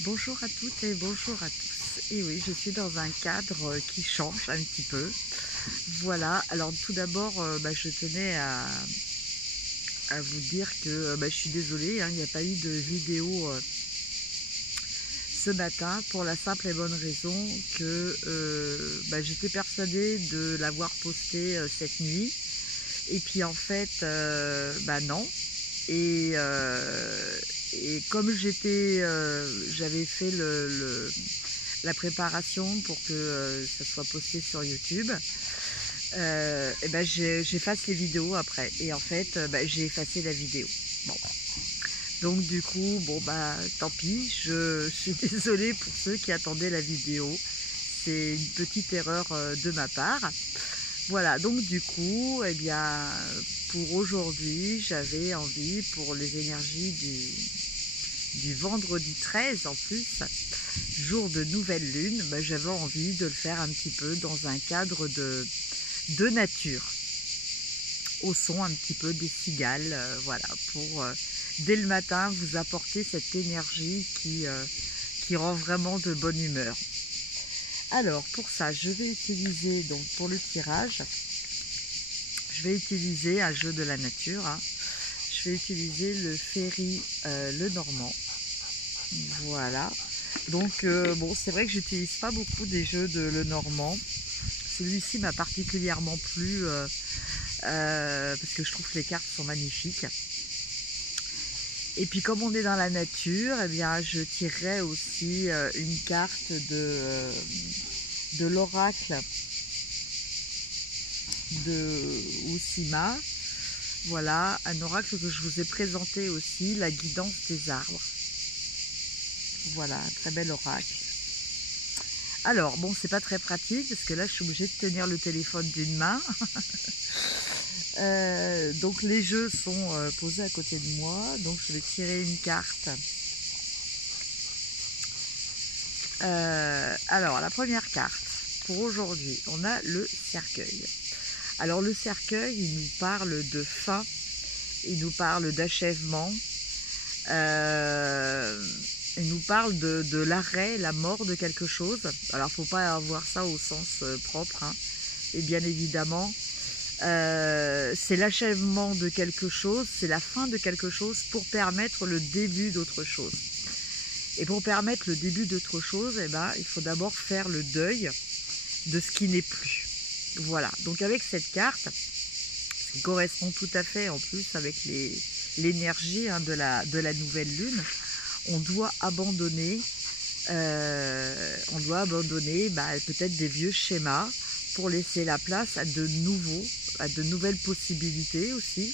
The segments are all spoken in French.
Bonjour à toutes et bonjour à tous. Et oui, je suis dans un cadre qui change un petit peu. Voilà, alors tout d'abord, je tenais à vous dire que je suis désolée, hein, il n'y a pas eu de vidéo ce matin pour la simple et bonne raison que j'étais persuadée de l'avoir posté cette nuit. Et puis en fait, non. Et, euh, et comme j'avais fait la préparation pour que ça soit posté sur YouTube, j'efface les vidéos après. Et en fait, j'ai effacé la vidéo. Bon. Donc du coup, tant pis, je suis désolée pour ceux qui attendaient la vidéo. C'est une petite erreur de ma part. Voilà, donc du coup, pour aujourd'hui, j'avais envie, pour les énergies du vendredi 13 en plus, jour de nouvelle lune, j'avais envie de le faire un petit peu dans un cadre de nature, au son un petit peu des cigales, voilà, pour dès le matin vous apporter cette énergie qui rend vraiment de bonne humeur. Alors pour ça, je vais utiliser, donc pour le tirage, je vais utiliser un jeu de la nature, hein. Je vais utiliser le Ferry le Normand. Voilà. Donc c'est vrai que j'utilise pas beaucoup des jeux de le Normand. Celui-ci m'a particulièrement plu parce que je trouve que les cartes sont magnifiques. Et puis comme on est dans la nature, je tirerai aussi une carte de l'oracle de Oussima. Voilà, un oracle que je vous ai présenté aussi, la guidance des arbres. Voilà, un très bel oracle. Alors, bon, c'est pas très pratique parce que là, je suis obligée de tenir le téléphone d'une main. Donc, les jeux sont posés à côté de moi. Donc, je vais tirer une carte. Alors, la première carte pour aujourd'hui, on a le cercueil. Alors, le cercueil, il nous parle de fin, il nous parle d'achèvement. Il nous parle de l'arrêt, la mort de quelque chose. Alors, faut pas avoir ça au sens propre, hein. Et bien évidemment, c'est l'achèvement de quelque chose, c'est la fin de quelque chose pour permettre le début d'autre chose. Et pour permettre le début d'autre chose, il faut d'abord faire le deuil de ce qui n'est plus. Voilà. Donc avec cette carte, qui correspond tout à fait en plus avec l'énergie de la nouvelle lune, on doit abandonner peut-être des vieux schémas pour laisser la place à de nouvelles possibilités aussi.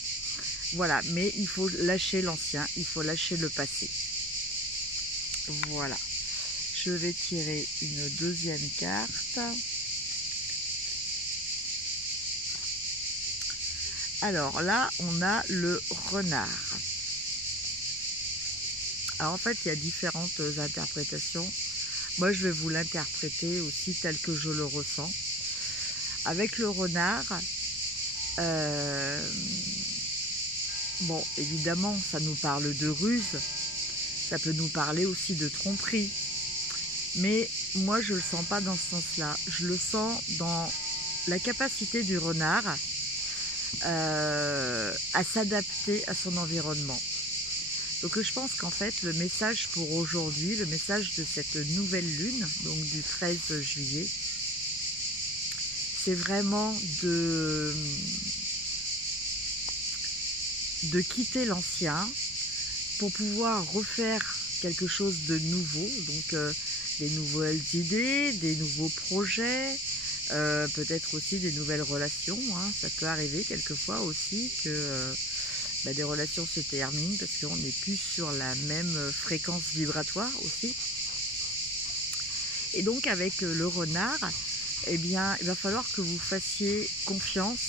Voilà, mais il faut lâcher l'ancien, il faut lâcher le passé. Voilà. Je vais tirer une deuxième carte. Alors là, on a le renard. Alors en fait, il y a différentes interprétations. Moi, je vais vous l'interpréter aussi tel que je le ressens. Avec le renard, évidemment, ça nous parle de ruse. Ça peut nous parler aussi de tromperie. Mais moi, je ne le sens pas dans ce sens-là. Je le sens dans la capacité du renard à s'adapter à son environnement. Donc je pense qu'en fait, le message pour aujourd'hui, le message de cette nouvelle lune, donc du 13 juillet, c'est vraiment de quitter l'ancien pour pouvoir refaire quelque chose de nouveau, donc des nouvelles idées, des nouveaux projets, peut-être aussi des nouvelles relations, hein. Ça peut arriver quelquefois aussi que des relations se terminent parce qu'on n'est plus sur la même fréquence vibratoire aussi. Et donc avec le renard, il va falloir que vous fassiez confiance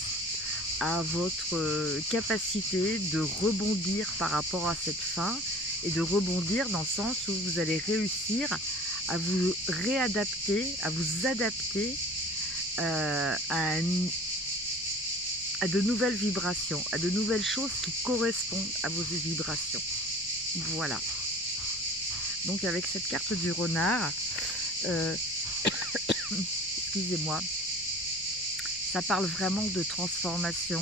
à votre capacité de rebondir par rapport à cette fin et de rebondir dans le sens où vous allez réussir à vous réadapter, à vous adapter à de nouvelles vibrations, à de nouvelles choses qui correspondent à vos vibrations. Voilà. Donc avec cette carte du renard, excusez-moi, ça parle vraiment de transformation,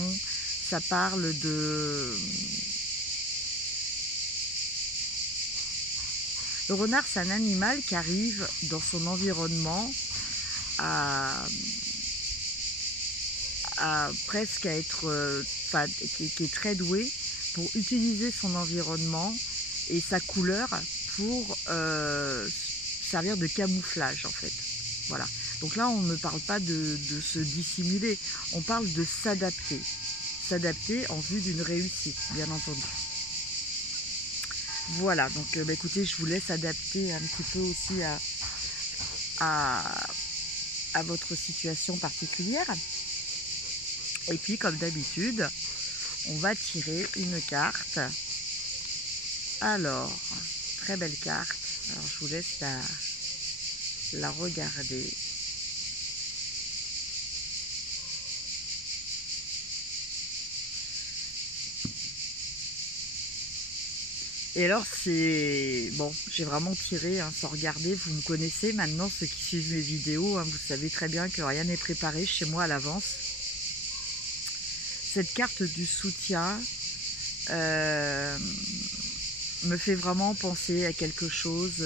ça parle de... Le renard, c'est un animal qui arrive dans son environnement à presque à être, qui est très doué pour utiliser son environnement et sa couleur pour servir de camouflage en fait. Voilà. Donc là, on ne parle pas de se dissimuler, on parle de s'adapter. S'adapter en vue d'une réussite, bien entendu. Voilà, donc écoutez, je vous laisse adapter un petit peu aussi à votre situation particulière. Et puis, comme d'habitude, on va tirer une carte. Alors, très belle carte. Alors, je vous laisse la regarder. Et alors, c'est... Bon, j'ai vraiment tiré hein, sans regarder. Vous me connaissez maintenant, ceux qui suivent mes vidéos. Hein, vous savez très bien que rien n'est préparé chez moi à l'avance. Cette carte du soutien me fait vraiment penser à quelque chose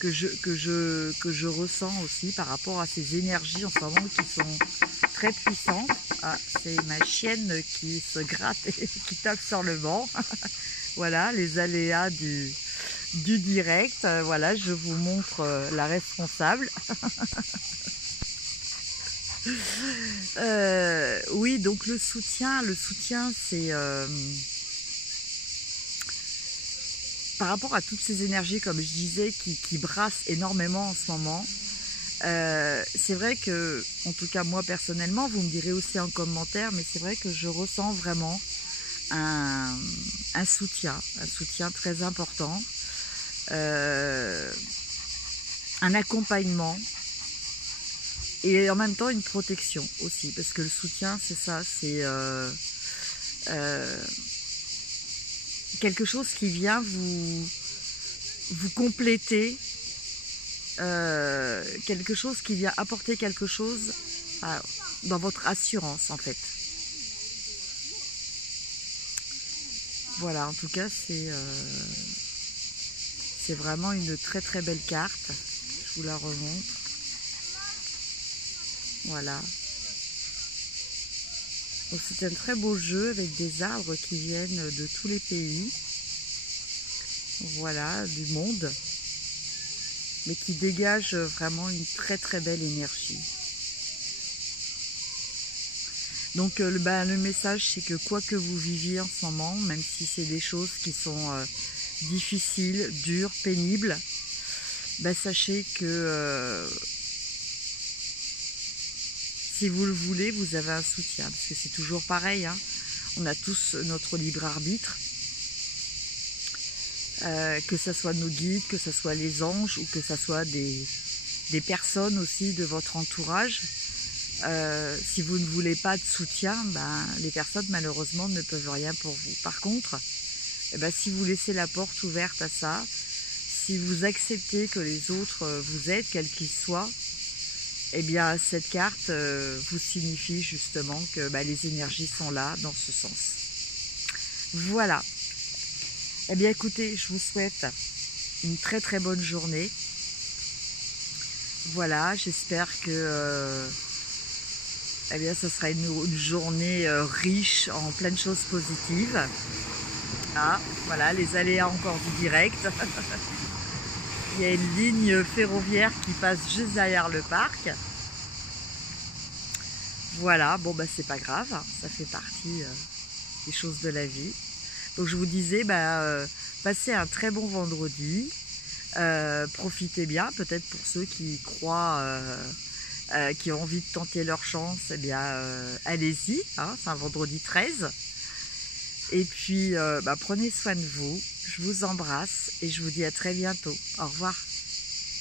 que je ressens aussi par rapport à ces énergies en ce moment qui sont très puissantes. Ah, c'est ma chienne qui se gratte et qui tape sur le banc. Voilà, les aléas du direct. Voilà, je vous montre la responsable. Oui, donc le soutien c'est par rapport à toutes ces énergies, comme je disais, qui brassent énormément en ce moment. C'est vrai que, en tout cas moi personnellement, vous me direz aussi en commentaire, mais c'est vrai que je ressens vraiment un soutien très important, un accompagnement et en même temps une protection aussi, parce que le soutien c'est ça, c'est quelque chose qui vient vous compléter, quelque chose qui vient apporter quelque chose dans votre assurance en fait. Voilà, en tout cas c'est vraiment une très très belle carte. Je vous la remontre. Voilà. Donc c'est un très beau jeu avec des arbres qui viennent de tous les pays. Voilà, du monde. Mais qui dégagent vraiment une très très belle énergie. Donc le message c'est que quoi que vous viviez en ce moment, même si c'est des choses qui sont difficiles, dures, pénibles, sachez que si vous le voulez, vous avez un soutien, parce que c'est toujours pareil, hein. On a tous notre libre arbitre, que ce soit nos guides, que ce soit les anges, ou que ce soit des personnes aussi de votre entourage. Si vous ne voulez pas de soutien, les personnes malheureusement ne peuvent rien pour vous. Par contre, si vous laissez la porte ouverte à ça, si vous acceptez que les autres vous aident, quels qu'ils soient, cette carte vous signifie justement que les énergies sont là dans ce sens. Voilà. Écoutez, je vous souhaite une très très bonne journée. Voilà, j'espère que ce sera une journée riche en plein de choses positives. Ah, voilà, les aléas encore du direct. Il y a une ligne ferroviaire qui passe juste derrière le parc. Voilà, bon c'est pas grave, hein, ça fait partie des choses de la vie. Donc je vous disais, passez un très bon vendredi. Profitez bien, peut-être pour ceux qui croient, qui ont envie de tenter leur chance, allez-y, hein, c'est un vendredi 13. Et puis, prenez soin de vous, je vous embrasse et je vous dis à très bientôt. Au revoir.